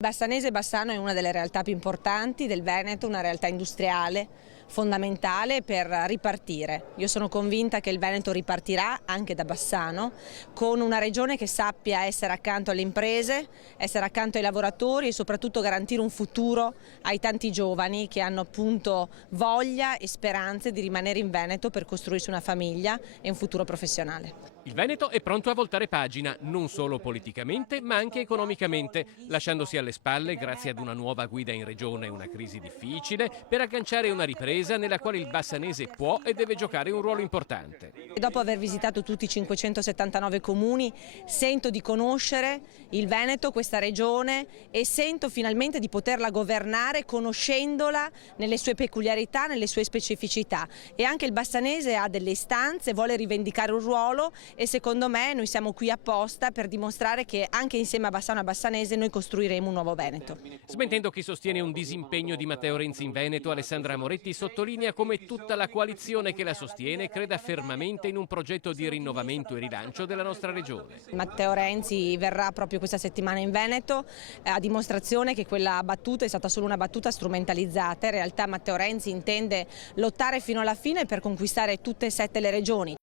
Bassanese e Bassano è una delle realtà più importanti del Veneto, una realtà industriale fondamentale per ripartire. Io sono convinta che il Veneto ripartirà anche da Bassano, con una regione che sappia essere accanto alle imprese, essere accanto ai lavoratori e soprattutto garantire un futuro ai tanti giovani che hanno appunto voglia e speranze di rimanere in Veneto per costruirsi una famiglia e un futuro professionale. Il Veneto è pronto a voltare pagina, non solo politicamente ma anche economicamente, lasciandosi alle spalle, grazie ad una nuova guida in regione, una crisi difficile, per agganciare una ripresa nella quale il bassanese può e deve giocare un ruolo importante. Dopo aver visitato tutti i 579 comuni, sento di conoscere il Veneto, questa regione, e sento finalmente di poterla governare conoscendola nelle sue peculiarità, nelle sue specificità. E anche il bassanese ha delle istanze, vuole rivendicare un ruolo e secondo me noi siamo qui apposta per dimostrare che anche insieme a Bassano e a Bassanese noi costruiremo un nuovo Veneto. Smentendo chi sostiene un disimpegno di Matteo Renzi in Veneto, Alessandra Moretti sottolinea come tutta la coalizione che la sostiene creda fermamente in un progetto di rinnovamento e rilancio della nostra regione. Matteo Renzi verrà proprio questa settimana in Veneto, a dimostrazione che quella battuta è stata solo una battuta strumentalizzata. In realtà Matteo Renzi intende lottare fino alla fine per conquistare tutte e 7 le regioni.